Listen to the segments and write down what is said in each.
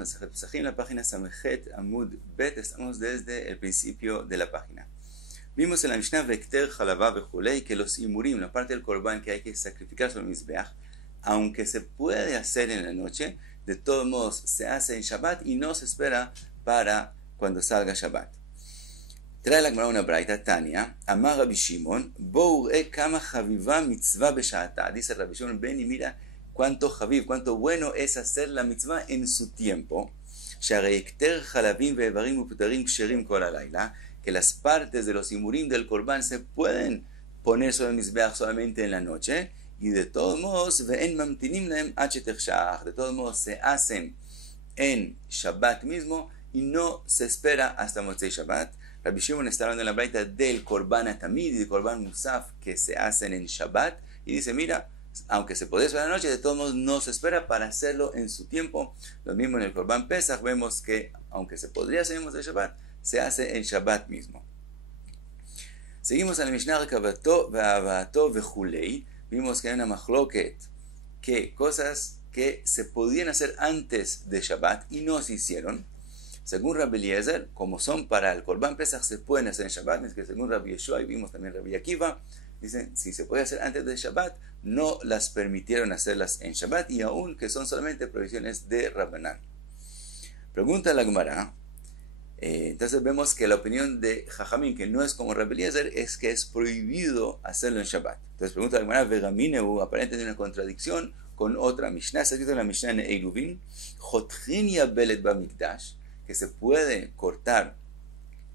Masejet Pesachim, la página Samejet Amud Bet. Estamos desde el principio de la página. Vimos en la Mishnah Vekter, Jalabá, Bejulei, que los imurim, la parte del Korban que hay que sacrificar sobre el Mizbeach, aunque se puede hacer en la noche, de todos modos se hace en Shabbat y no se espera para cuando salga Shabbat. Trae la Gemara una braita, Tania, Amar Rabbi Shimon, Bo ure kama chaviva mitzvah b'sha'ata. Dice Rabbi Shimon, ven y mira cuánto chaviv, cuánto bueno es hacer la mitzvah en su tiempo. She'arei ekter chalavim ve'evarim uputarim ksherim kol halayla, que las partes de los imurim del Korban se pueden poner sobre el Mizbeach solamente en la noche, y de todos modos, ve'en mamtinim lahem ad shetechsha'ach, de todos modos se hacen en Shabbat mismo y no se espera hasta Motzei Shabbat. Rabbi Shimon está hablando en la braita del Korban Atamid y del Korban Musaf que se hacen en Shabbat, y dice, mira, aunque se puede hacer en la noche, de todos modos no se espera para hacerlo en su tiempo. Lo mismo en el Korban Pesach, vemos que aunque se podría hacer en Motzei Shabbat, se hace en Shabbat mismo. Seguimos a la Mishnah Rekabato ve'avato ve'chulei. Vimos que hay una machloket, que cosas que se podían hacer antes de Shabbat y no se hicieron. Según Rabbi Eliezer, como son para el Korban Pesach, se pueden hacer en Shabbat. Es que según Rabbi Yeshua, y vimos también Rabbi Akiva, dicen, si se puede hacer antes de Shabbat, no las permitieron hacerlas en Shabbat, y aún que son solamente provisiones de Rabbanán. Pregunta la Gemara. Entonces vemos que la opinión de Jajamín, que no es como Rabbi Eliezer, es que es prohibido hacerlo en Shabbat. Entonces pregunta la Gemara, Vegamineu, aparentemente una contradicción con otra Mishnah. Se ha escrito en la Mishnah en Eiluvin, Jotchin yabelet bamikdash, que se puede cortar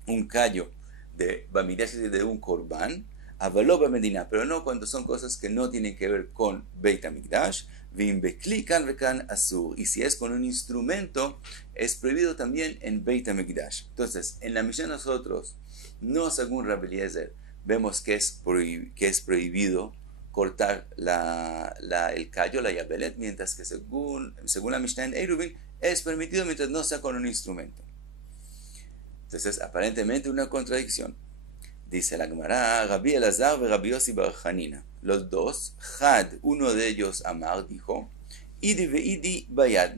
un callo de bamikdash, de un korban, avaló bamedina, pero no cuando son cosas que no tienen que ver con Beit HaMikdash. Vimbekli kan vekan asur, y si es con un instrumento, es prohibido también en Beit HaMikdash. Entonces, en la Mishnah nosotros, no según Rabbi Eliezer, vemos que es prohibido cortar el callo, la yabelet, mientras que según la Mishnah en Eiruvin, es permitido mientras no sea con un instrumento. Entonces, aparentemente una contradicción. Dice la Gemara, Rabbi Elazar y Rabbi Yossi bar Hanina. Los dos, Had, uno de ellos, Amar, dijo, Idi ve'idi bayad.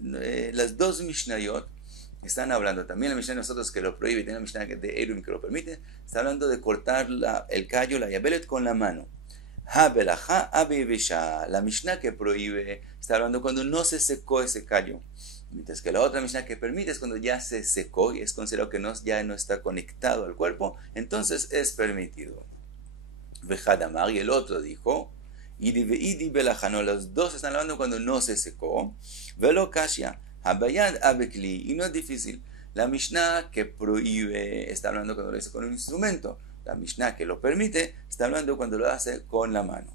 Las dos Mishnayot están hablando, también la Mishnah de nosotros que lo prohíbe, tiene la Mishnah de Eruvin que lo permite, está hablando de cortar el callo, la yabelet, con la mano. Ha belajá abevesha. La Mishnah que prohíbe está hablando cuando no se secó ese callo. Mientras que la otra Mishnah que permite es cuando ya se secó y es considerado que ya no está conectado al cuerpo, entonces es permitido. Vejadamar, y el otro dijo, Idi belajano, los dos están hablando cuando no se secó. Velo kashya, habayad abekli, y no es difícil. La Mishnah que prohíbe está hablando cuando lo hace con un instrumento. La Mishnah que lo permite está hablando cuando lo hace con la mano.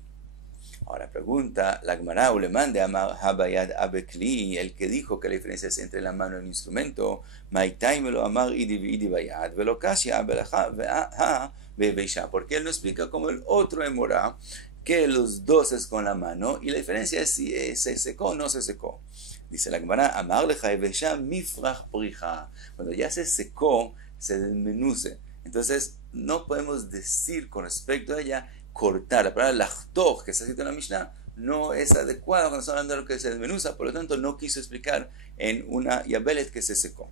Ahora pregunta la Gemara, uleman de habayad abekli, el que dijo que la diferencia es entre la mano y el instrumento, maitai me lo amar idi bayad, velo kashya abelaja ve'aha bebeisha, porque él no explica como el otro emorá, que los dos es con la mano, y la diferencia es si se secó o no se secó. Dice la Gemara, amar leja bebeisha mifrach brija, cuando ya se secó, se desmenuce. Entonces, no podemos decir con respecto a ella, cortar. La palabra lachtoj, que está escrito en la Mishnah, no es adecuada cuando estamos hablando de lo que se desmenuza, por lo tanto no quiso explicar en una yabelet que se secó.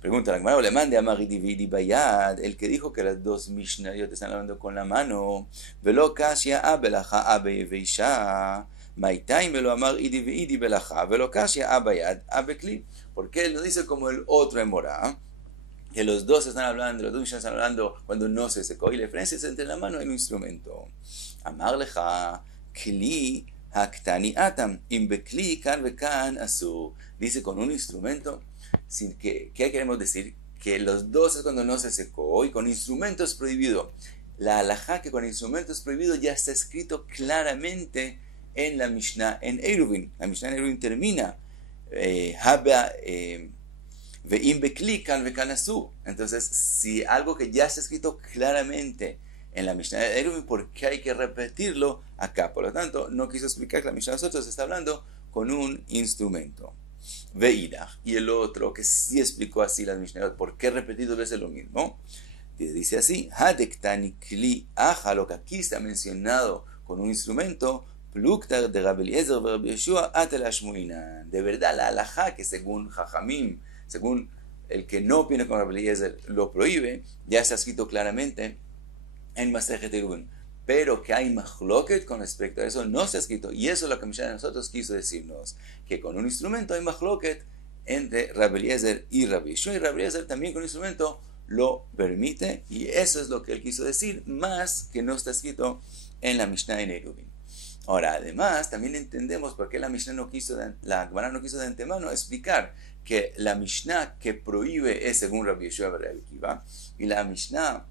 Pregunta la Gemara, le mande a Maridi Bayad, el que dijo que las dos Mishnayot están hablando con la mano, velo kashya abelaja abeveisha, maitai me lo amar idi belaja, velo kashya abayad abekli, porque él no dice como el otro emorá, que los dos están hablando, los dos están hablando cuando no se secó, y la diferencia es entre la mano y el instrumento. Amar leja, kli haktani atam, imbekli kan vekan asu. Dice con un instrumento, ¿qué queremos decir? Que los dos es cuando no se secó, y con instrumento es prohibido. La halajá que con instrumento es prohibido ya está escrito claramente en la Mishnah en Eiruvin. La Mishnah en Eiruvin termina, entonces, si algo que ya está escrito claramente en la Mishnah de Eruvin, ¿por qué hay que repetirlo acá? Por lo tanto, no quiso explicar que la Mishnah de nosotros está hablando con un instrumento. Veidach, y el otro que sí explicó así la Mishnah, ¿por qué repetir dos veces lo mismo? Dice así, Hadektani Kli Aja, lo que aquí está mencionado con un instrumento, Pluktar de Rabbi Eliezer y Rabbi Yeshua atel ashmuinan. De verdad, la halajá que según Jajamim, según el que no opina con Rabbi Eliezer, lo prohíbe, ya está escrito claramente en Masejet Eruvin. Pero que hay mahloket con respecto a eso, no se ha escrito. Y eso es lo que Mishnah de nosotros quiso decirnos, que con un instrumento hay mahloket entre Rabbi Eliezer y Rabbi Yeshua, y Rabbi Eliezer también con un instrumento lo permite, y eso es lo que él quiso decir, más que no está escrito en la Mishnah en Eruvin. Ahora, además, también entendemos por qué la Mishnah no quiso, la Gemara no quiso de antemano explicar que la Mishnah que prohíbe es según Rabbi Yeshua y Rabbi Akiva, y la Mishnah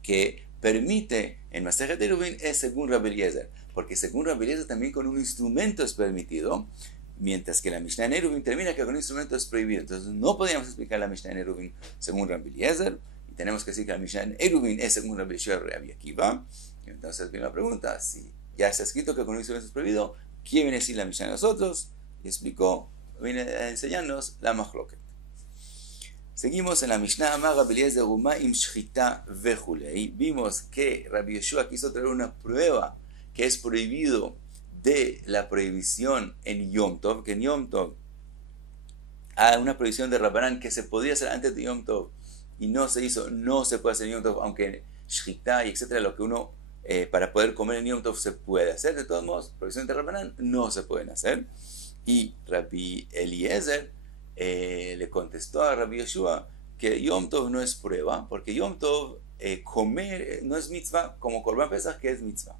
que permite en Masejet Eruvin es según Rabbi Eliezer, porque según Rabbi Eliezer también con un instrumento es permitido, mientras que la Mishnah en Eruvin termina que con un instrumento es prohibido. Entonces no podíamos explicar la Mishnah en Eruvin según Rabbi Eliezer, y tenemos que decir que la Mishnah en Eruvin es según Rabbi Yeshua y Rabbi Akiva. Y entonces viene la pregunta, si ya está escrito que con un instrumento es prohibido, ¿qué viene a decir la Mishnah de nosotros? Y explicó, viene a enseñarnos la mahloket. Seguimos en la Mishnah, Amar Rabbi Eliezer Uma im shchita vechulei. Vimos que Rabbi Yeshua quiso traer una prueba que es prohibido de la prohibición en Yom Tov, que en Yom Tov hay una prohibición de Rabbanán que se podía hacer antes de Yom Tov y no se hizo, no se puede hacer en Yom Tov, aunque shchita y etcétera, lo que uno para poder comer en Yom Tov se puede hacer, de todos modos, prohibición de Rabbanán no se pueden hacer. Y Rabbi Eliezer le contestó a Rabbi Yeshua que Yom Tov no es prueba, porque Yom Tov comer no es mitzvah, como Korban Pesach que es mitzvah.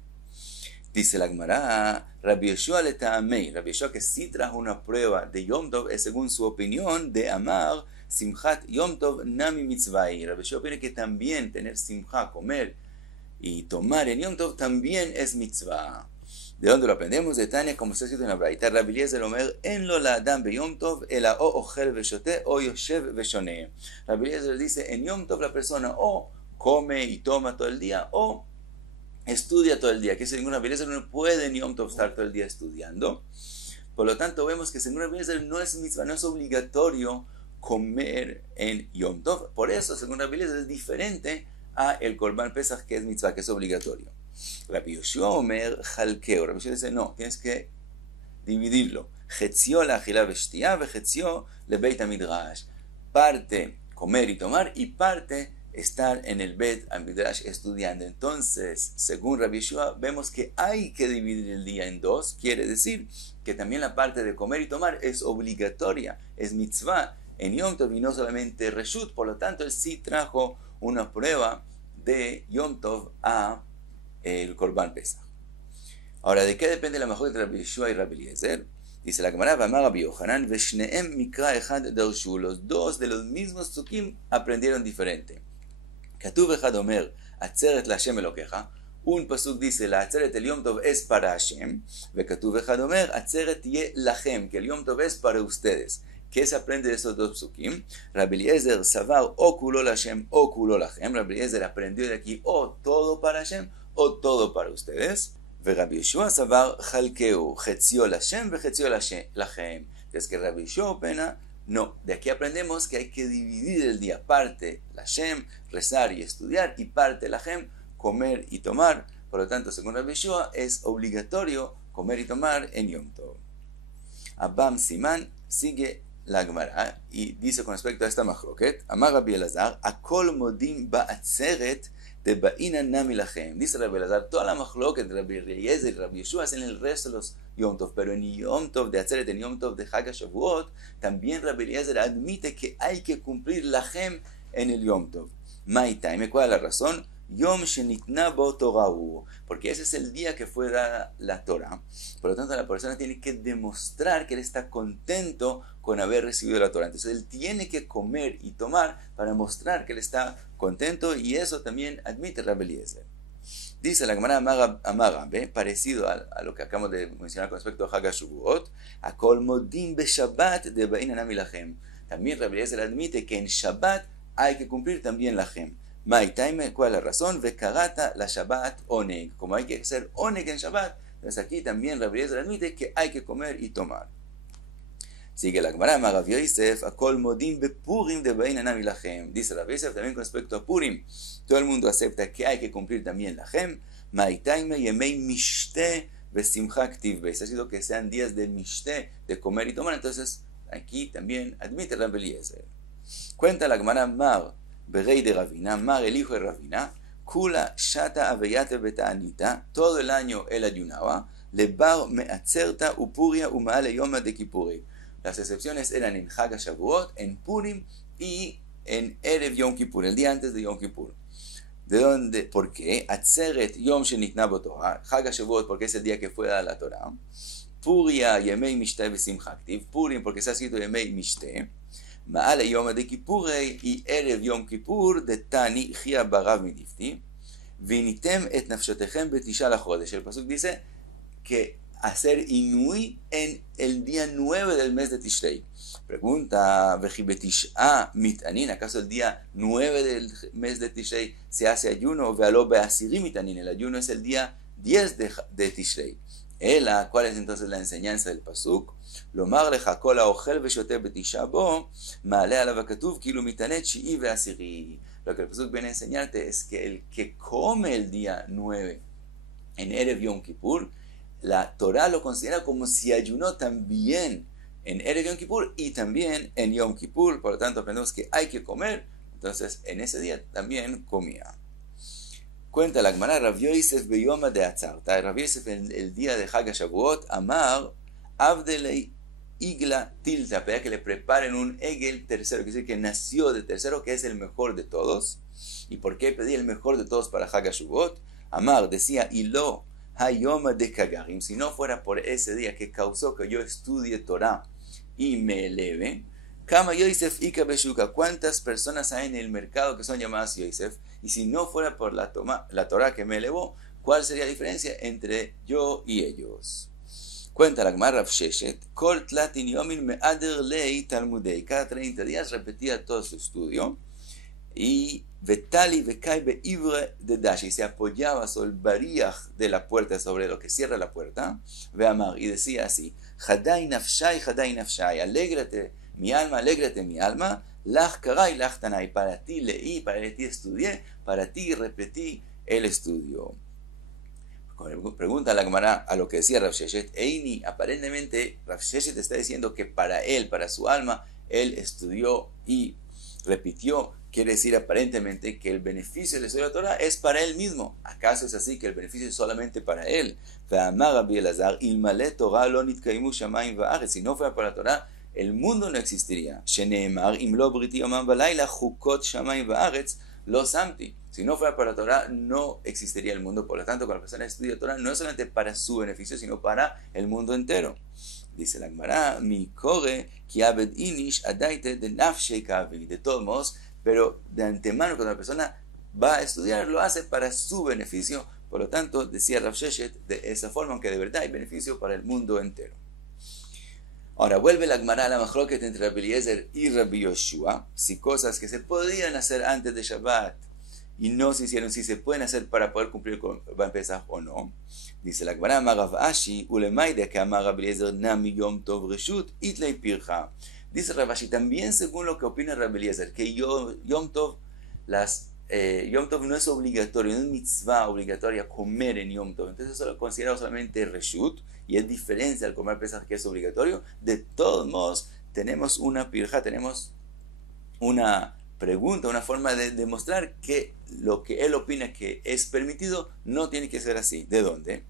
Dice la Gemara, Rabbi Yeshua le ta'amei, Rabbi Yeshua que sí trajo una prueba de Yom Tov es según su opinión de Amar Simchat Yom Tov Nami Mitzvah. Rabbi Yeshua opina que también tener simcha, comer y tomar en Yom Tov también es mitzvah. ¿De dónde lo aprendemos? De Tania, como está escrito en la Braita, Rabbi Eliezer Omer, en lo la adam be Yom Tov, ela o ochel veshote, o yoshev veshone. Rabbi Eliezer dice, en Yom Tov la persona o come y toma todo el día, o estudia todo el día. Que según Rabbi Eliezer no puede en Yom Tov estar todo el día estudiando. Por lo tanto, vemos que según Rabbi Eliezer no es mitzvah, no es obligatorio comer en Yom Tov. Por eso, según Rabbi Eliezer, es diferente a el Korban Pesach, que es mitzvah, que es obligatorio. Rabbi Yoshua Omer Jalkeo. Rabbi Yoshua dice, no, tienes que dividirlo. Chetzio la achila veshtia, vechetzio le Beit HaMidrash. Parte comer y tomar, y parte estar en el Beit HaMidrash estudiando. Entonces, según Rabbi Yoshua, vemos que hay que dividir el día en dos. Quiere decir que también la parte de comer y tomar es obligatoria, es mitzvah en Yom Tov y no solamente reshut. Por lo tanto, él sí trajo una prueba de Yom Tov a el Korban Pesach. Ahora, ¿de qué depende la mahloket de Rabbi Yeshua y Rabbi Eliezer? Dice la Gemara, Amar Rabbi Yochanan, Veshneem mikra echad darshu. Los dos de los mismos psukim aprendieron diferente. Katuv echad omer, atzeret la Hashem elokecha. Un pasuk dice, la atzeret el Yom Tov es para Hashem. Vekatuv echad omer, atzeret ye lachem, que el Yom Tov es para ustedes. ¿Qué se aprende de esos dos psukim? Rabbi Eliezer savar o kulo Hashem o kulo lachem. Rabbi Eliezer aprendió de aquí o todo para Hashem o todo para ustedes. Rabbi Yeshua savar jalkeu, chetzio Hashem vechetzio lachem. Es que Rabbi Yeshua opina, no, de aquí aprendemos que hay que dividir el día, parte Hashem, rezar y estudiar, y parte Lachem, comer y tomar. Por lo tanto, según Rabbi Yeshua, es obligatorio comer y tomar en Yom Tov. Abam Siman sigue la Gemara y dice con respecto a esta mahloket, Amar Rabbi Elazar, akol modim ba'atzeret de ba'ina nami lachem. Dice Rabbi Elazar, toda la mahloket de Rabbi Eliezer y Rabbi Yeshua es en el resto de los Yom Tov, pero en Yom Tov de Atzeret, en Yom Tov de Chag HaShavuot, también Rabbi Eliezer admite que hay que cumplir lachem en el Yom Tov. Ma'itaime, ¿cuál es la razón? Yom shenitna bo Torahu, porque ese es el día que fue dada la Torah. Por lo tanto, la persona tiene que demostrar que él está contento con haber recibido la Torah. Entonces, él tiene que comer y tomar para mostrar que él está contento, y eso también admite Rabbi Eliezer. Dice la Gemara Amara, parecido a lo que acabamos de mencionar con respecto a Chag HaShavuot, Akol modim be Shabbat de ba'ina nami lachem. También Rabbi Eliezer admite que en Shabbat hay que cumplir también lachem. Ma'itaime, ¿cuál es la razón? Vekarata la Shabbat oneg. Como hay que hacer oneg en Shabbat, entonces aquí también Rabbi Eliezer admite que hay que comer y tomar. Sigue la Gemara, Rav Yosef, Akol modim be Purim de ba'ina nami lachem. Dice Rav Yosef también con respecto a Purim, todo el mundo acepta que hay que cumplir también lachem. Ma'itaime yemei mishte Vesimcha Ktiv Beis. Ha sido que sean días de Mishte, de comer y tomar. Entonces, aquí también admite Rabbi Eliezer. Cuenta la Gemara Mar, Berei de Ravina, Mar, el hijo de Ravina, Kula Shata Aveyate Beta'anita, todo el año él ayunaba, Lebar Me'atzerta Upuria Umaale Yoma de Kippurim. Las excepciones eran en Hag HaShavuot, en Purim y en Erev Yom Kippur, el día antes de Yom Kippur. ¿De dónde? ¿Por qué? Atzeret Yom Shenitna Bo Torah, Hag HaShavuot porque es el día que fue dada la Torah, Puria Yemei Mishte Vesimcha Ktiv, Purim porque se ha escrito Yemei Mishte, Maale Yom de Kippurei y Erev Yom Kippur de Tani Chia Barav Midifti, Vinitem et Nafshotechem Betisha LaChodesh. El pasuk dice que hacer Inui en el día 9 del mes de Tishrei. Pregunta, Vejibetisha Mitanin, ¿acaso el día 9 del mes de Tishrei se hace ayuno? Vealo Beasiri Mitanin, el ayuno es el día 10 de Tishrei. ¿Cuál es entonces la enseñanza del pasuk? Lomar lecha kol haochel veshote betisha bo, ma'ale alav hakatuv kilu mitanet shi'i ve'asiri. Lo que el pasuk viene a enseñarte es que el que come el día 9 en Erev Yom Kippur, la Torah lo considera como si ayunó también en Erev Yom Kippur y también en Yom Kippur. Por lo tanto, aprendemos que hay que comer. Entonces, en ese día también comía. Cuenta la Gemara, Rav Yosef beyoma de Atzarta. Rav Yosef en el día de Hag HaShavuot, Amar, Abdelei Igla Tilta, para que le preparen un Egel tercero, que dice que nació de tercero, que es el mejor de todos. ¿Y por qué pedí el mejor de todos para Hag HaShavuot? Amar decía, Ilo Hayoma de Kagarim, si no fuera por ese día que causó que yo estudie Torah y me eleve, Kama Yosef Ika Beshuka, ¿cuántas personas hay en el mercado que son llamadas Yosef? Y si no fuera por la Torah que me elevó, ¿cuál sería la diferencia entre yo y ellos? Cuenta la Gemara Rav Sheshet, Kol Tlatin Yomin Me'ader Lei Talmudei. Cada 30 días repetía todo su estudio. Y Vetali Vekai Beivre de Dash, y se apoyaba sobre el bariach de la puerta, sobre lo que cierra la puerta. Veamar, y decía así: Hadai Nafshai, alégrate mi alma, Lach Karai Lach Tanai, para ti leí, para ti estudié, para ti repetí el estudio. Pregunta la Gemara a lo que decía Rav Sheshet, Eini, aparentemente Rav Sheshet está diciendo que para él, para su alma, él estudió y repitió. Quiere decir aparentemente que el beneficio del estudio de la Torah es para él mismo. ¿Acaso es así que el beneficio es solamente para él? Si no fuera para la Torah, el mundo no existiría. Si no fuera para la Torah, no existiría el mundo. Por lo tanto, cuando la persona estudia Torah, no es solamente para su beneficio, sino para el mundo entero. Dice la Gemara, mi kore ki abed inish adaite de nafshei kavi. De todos modos, pero de antemano cuando la persona va a estudiar, lo hace para su beneficio. Por lo tanto, decía Rav Sheshet de esa forma, aunque de verdad hay beneficio para el mundo entero. Ahora, vuelve la Gemara a la machloket entre Rabbi Eliezer y Rabbi Yoshua, si cosas que se podían hacer antes de Shabbat y no se hicieron, si se pueden hacer para poder cumplir con Ban Pesach o no. Dice la Gemara, Rav Ashi, ulemaide que amar Rabbi Eliezer nami yom tov reshut itlei pircha. Dice Rav Ashi, también según lo que opina Rabbi Eliezer, que Yom Tov no es obligatorio, no es mitzvah obligatoria comer en Yom Tov. Entonces eso lo considerado solamente reshut, y es diferente al comer Pesach que es obligatorio. De todos modos, tenemos una pirja, tenemos una pregunta, una forma de demostrar que lo que él opina que es permitido no tiene que ser así. ¿De dónde?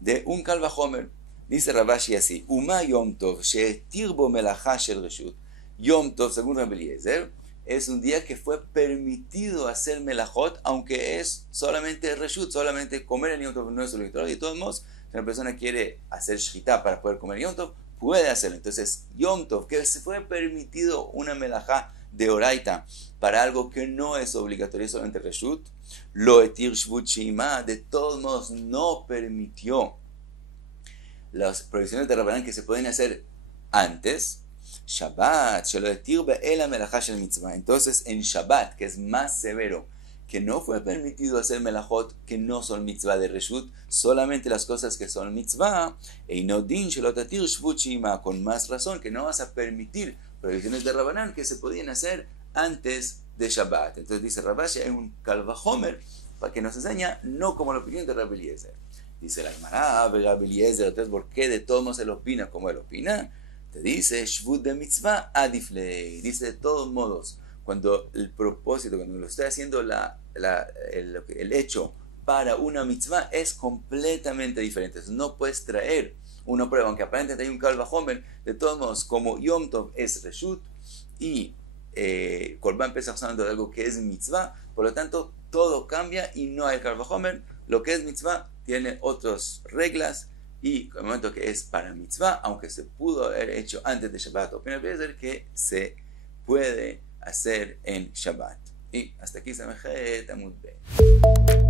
De un Kal Vachomer. Dice Rav Ashi así: Uma Yom Tov she'etir bo melachá shel reshut. Yom Tov, según Rabbi Eliezer, es un día que fue permitido hacer melajot, aunque es solamente reshut, solamente comer en Yom Tov no es obligatorio. Y de todos modos, si una persona quiere hacer shchita para poder comer Yom Tov, puede hacerlo. Entonces, Yom Tov, que se fue permitido una melajá de oraita para algo que no es obligatorio, solamente reshut, lo etir shvut sheima, de todos modos no permitió las provisiones de Rabbanán que se pueden hacer antes. Shabbat, shelo etir be'ela melajá shel mitzvah. Entonces, en Shabbat, que es más severo, que no fue permitido hacer melajot que no son mitzvah de reshut, solamente las cosas que son mitzvah, einodin shelo tatir shvut sheima, con más razón que no vas a permitir provisiones de Rabbanán que se podían hacer antes de Shabbat. Entonces dice Rav Ashi, hay un Kal Vachomer para que nos enseña, no como la opinión de Rabbi Eliezer. Dice la Gemara, Rabbi Eliezer, entonces, ¿por qué de todos modos él opina como él opina? Te dice, Shvut de mitzvah adiflei. Dice, de todos modos, cuando el propósito, cuando lo estoy haciendo el hecho para una mitzvah es completamente diferente. Entonces, no puedes traer una prueba, aunque aparentemente hay un Kal Vajomer, de todos modos, como Yom Tov es Reshut y Korban Pesach hablando de algo que es mitzvah, por lo tanto, todo cambia y no hay Kal Vajomer. Lo que es mitzvah tiene otras reglas y en el momento que es para mitzvah, aunque se pudo haber hecho antes de Shabbat, opina el que se puede hacer en Shabbat. Y hasta aquí se me Amud B.